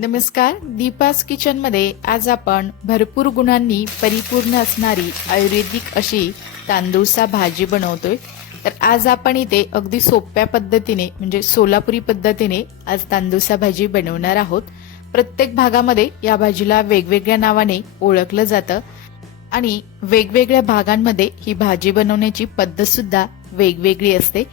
नमस्कार दीपास किचनमध्ये आज आपण भरपूर गुणांनी परिपूर्ण असणारी आयुर्वेदिक अशी तांदूळसा भाजी बनवतोय. तर आज आपण इथे अगदी सोप्या पद्धतीने म्हणजे सोलापुरी पद्धतीने आज तांदूळसा भाजी बनवणार आहोत. प्रत्येक भागामध्ये या भाजीला वेगवेगळ्या नावाने ओळखलं जातं आणि वेगवेगळ्या भागांमध्ये ही भाजी बनवण्याची पद्धत सुद्धा वेगवेगळी असते.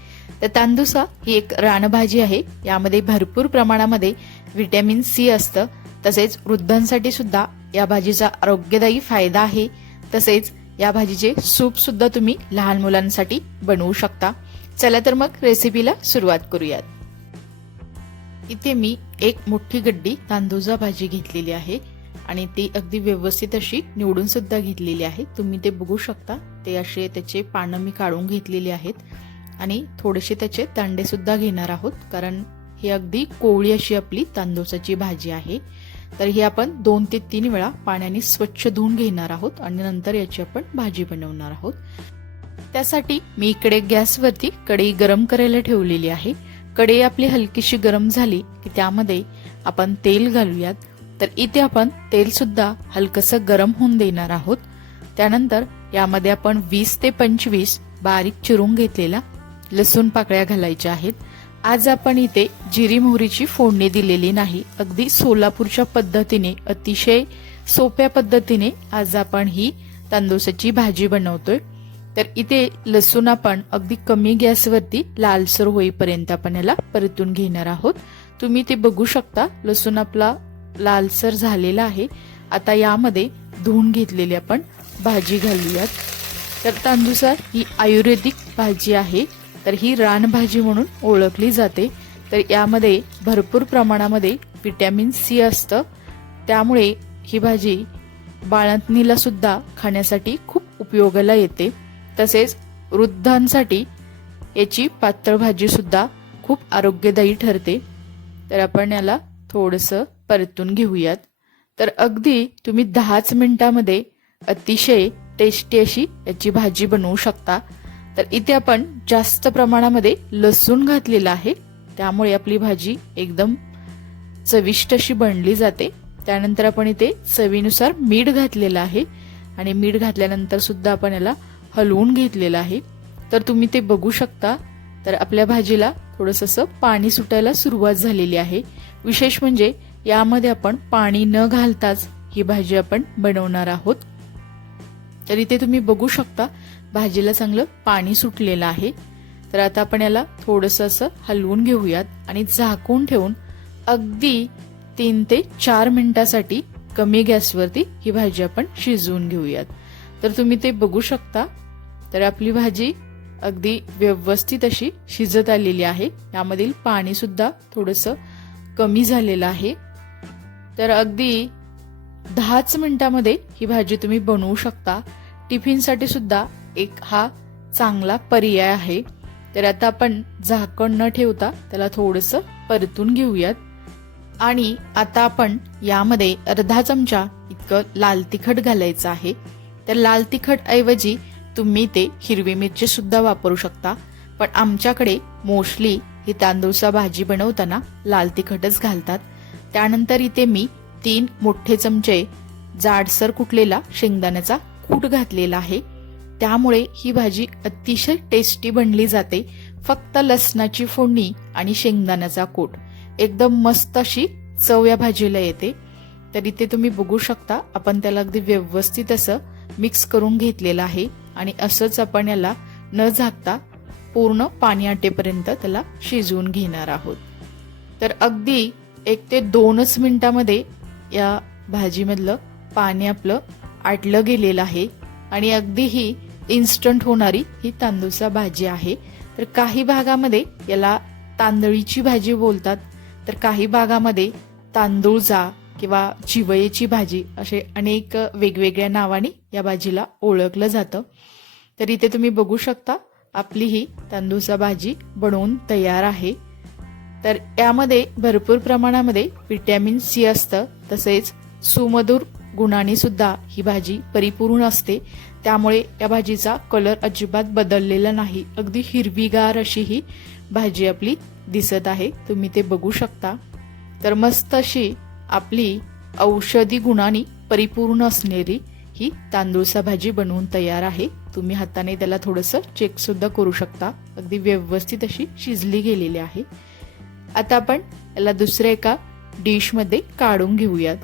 तर तांदूसा ही एक रानभाजी आहे. यामध्ये भरपूर प्रमाणामध्ये व्हिटॅमिन सी असतं तसेच वृद्धांसाठी सुद्धा या भाजीचा आरोग्यदायी फायदा आहे. तसेच या भाजीचे सूप सुद्धा तुम्ही लहान मुलांसाठी बनवू शकता. चला तर मग रेसिपीला सुरुवात करूयात. इथे मी एक मोठी गड्डी तांदूजा भाजी घेतलेली आहे आणि ती अगदी व्यवस्थित अशी निवडून सुद्धा घेतलेली आहे. तुम्ही ते बघू शकता. ते असे त्याचे पानं मी काढून घेतलेली आहेत आणि थोडेसे त्याचे तांडे सुद्धा घेणार आहोत कारण ही अगदी कोवळी अशी आपली तांदूळाची भाजी आहे. तर ही आपण दोन ते तीन वेळा पाण्याने स्वच्छ धुवून घेणार आहोत आणि नंतर याची आपण भाजी बनवणार आहोत. त्यासाठी मी इकडे गॅसवरती कढई गरम करायला ठेवलेली आहे. कढई आपली हलकीशी गरम झाली की त्यामध्ये आपण तेल घालूयात. तर इथे आपण तेलसुद्धा हलकंसं हलकसं गरम होऊन देणार आहोत. त्यानंतर यामध्ये आपण वीस ते पंचवीस बारीक चिरून घेतलेला लसूण पाकळ्या घालायच्या आहेत. आज आपण इथे जिरी मोहरीची फोडणी दिलेली नाही. अगदी सोलापूरच्या पद्धतीने अतिशय सोप्या पद्धतीने आज आपण ही तांदूळाची भाजी बनवतोय. तर इथे लसूण आपण अगदी कमी गॅसवरती लालसर होईपर्यंत आपण याला परतून घेणार आहोत. तुम्ही ते बघू शकता लसूण आपला लालसर झालेला आहे. आता यामध्ये धुवून घेतलेली आपण भाजी घालूयात. तर तांदूसार ही आयुर्वेदिक भाजी आहे. तर ही रानभाजी म्हणून ओळखली जाते. तर यामध्ये भरपूर प्रमाणामध्ये विटॅमिन सी असतं. त्यामुळे ही भाजी बाळंतणीला सुद्धा खाण्यासाठी खूप उपयोगाला येते. तसेच वृद्धांसाठी याची पातळ भाजी सुद्धा खूप आरोग्यदायी ठरते. तर आपण याला थोडंसं परतून घेऊयात. तर अगदी तुम्ही दहाच मिनिटामध्ये अतिशय टेस्टी अशी याची भाजी बनवू शकता. तर इथे आपण जास्त प्रमाणामध्ये लसूण घातलेला आहे. त्यामुळे आपली भाजी एकदम चविष्ट अशी बनली जाते. त्यानंतर आपण इथे चवीनुसार मीठ घातलेलं आहे. आणि मीठ घातल्यानंतर सुद्धा आपण याला हलवून घेतलेलं आहे. तर तुम्ही ते बघू शकता. तर आपल्या भाजीला थोडंसं असं पाणी सुटायला सुरुवात झालेली आहे. विशेष म्हणजे यामध्ये आपण पाणी न घालताच ही भाजी आपण बनवणार आहोत. तर इथे तुम्ही बघू शकता भाजीला चांगलं पाणी सुटलेलं आहे. तर आता आपण याला थोडंसं असं हलवून घेऊयात आणि झाकून ठेवून अगदी तीन ते चार मिनिटासाठी कमी गॅसवरती ही भाजी आपण शिजवून घेऊयात. तर तुम्ही ते बघू शकता. तर आपली भाजी अगदी व्यवस्थित अशी शिजत आलेली आहे. यामधील पाणी सुद्धा थोडंसं कमी झालेलं आहे. तर अगदी दहाच मिनिटामध्ये ही भाजी तुम्ही बनवू शकता. टिफिनसाठी सुद्धा एक हा चांगला पर्याय आहे. तर आता आपण झाकण न ठेवता त्याला थोडंसं परतून घेऊयात. आणि आता आपण यामध्ये अर्धा चमचा इतकं लाल तिखट घालायचं आहे. तर लाल तिखट ऐवजी तुम्ही ते हिरवी मिरची सुद्धा वापरू शकता. पण आमच्याकडे मोस्टली ही तांदूळचा भाजी बनवताना लाल तिखटच घालतात. त्यानंतर इथे मी तीन मोठे चमचे जाडसर कुटलेला शेंगदाण्याचा कूट घातलेला आहे. त्यामुळे ही भाजी अतिशय टेस्टी बनली जाते. फक्त लसणाची फोडणी आणि शेंगदाण्याचा कूट. एकदम मस्त अशी चव या भाजीला येते. तर इथे तुम्ही बघू शकता आपण त्याला अगदी व्यवस्थित असं मिक्स करून घेतलेलं आहे आणि असंच आपण याला न झाकता पूर्ण पाणी आटेपर्यंत त्याला शिजवून घेणार आहोत. तर अगदी एक ते दोनच मिनिटामध्ये या भाजीमधलं पाणी आपलं आटलं गेलेलं आहे आणि अगदी ही इन्स्टंट होणारी ही तांदूळचा भाजी आहे. तर काही भागामध्ये याला तांदळीची भाजी बोलतात. तर काही भागामध्ये तांदूळजा किंवा चिवयेची भाजी असे अनेक वेगवेगळ्या नावाने या भाजीला ओळखलं जातं. तर इथे तुम्ही बघू शकता आपली ही तांदूळचा भाजी बनवून तयार आहे. तर यामध्ये भरपूर प्रमाणामध्ये विटॅमिन सी असतं. तसेच सुमधूर गुणाने सुद्धा ही भाजी परिपूर्ण असते. त्यामुळे या भाजीचा कलर अजिबात बदललेला नाही. अगदी हिरवीगार अशी ही भाजी आपली दिसत आहे. तुम्ही ते बघू शकता. तर मस्त अशी आपली औषधी गुणांनी परिपूर्ण असणारी ही तांदूळसा भाजी बनवून तयार आहे. तुम्ही हाताने त्याला थोडंसं चेकसुद्धा करू शकता. अगदी व्यवस्थित अशी शिजली गेलेली आहे. आता आपण याला दुसऱ्या एका डिशमध्ये काढून घेऊयात.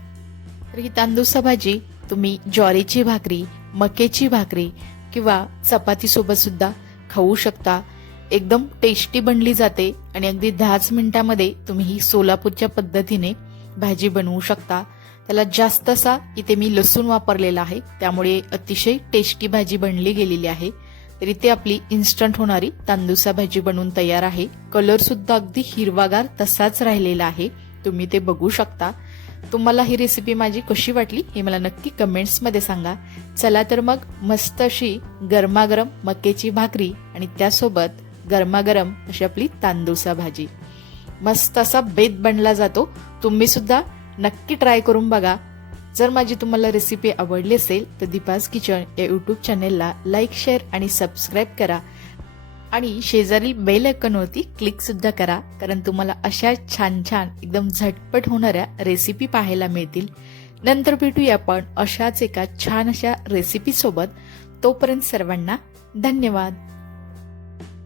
तर ही तांदूळसा भाजी तुम्ही ज्वारीची भाकरी मकेची भाकरी किंवा चपातीसोबत सुद्धा खाऊ शकता. एकदम टेस्टी बनली जाते आणि अगदी दहाच मिनिटामध्ये तुम्ही ही सोलापूरच्या पद्धतीने भाजी बनवू शकता. त्याला जास्त असा इथे मी लसूण वापरलेला आहे. त्यामुळे अतिशय टेस्टी भाजी बनली गेलेली आहे. तर इथे आपली इन्स्टंट होणारी तांदूसा भाजी बनवून तयार आहे. कलर सुद्धा अगदी हिरवागार तसाच राहिलेला आहे. तुम्ही ते बघू शकता. तुम्हाला ही रेसिपी माझी कशी वाटली हे मला नक्की कमेंट्समध्ये सांगा. चला तर मग मस्त अशी गरमागरम मक्याची भाकरी आणि त्यासोबत गरमागरम अशी आपली तांदूळसा भाजी. मस्त असा बेत बनला जातो. तुम्ही सुद्धा नक्की ट्राय करून बघा. जर माझी तुम्हाला रेसिपी आवडली असेल तर दीपाज किचन या यूट्यूब चॅनेलला लाईक शेअर आणि सबस्क्राईब करा. आणि शेजारील बेल आयकॉनवरती क्लिकसुद्धा करा कारण तुम्हाला अशा छान छान एकदम झटपट होणाऱ्या रेसिपी पाहायला मिळतील. नंतर भेटूया आपण अशाच एका छान अशा रेसिपीसोबत तोपर्यंत सर्वांना धन्यवाद.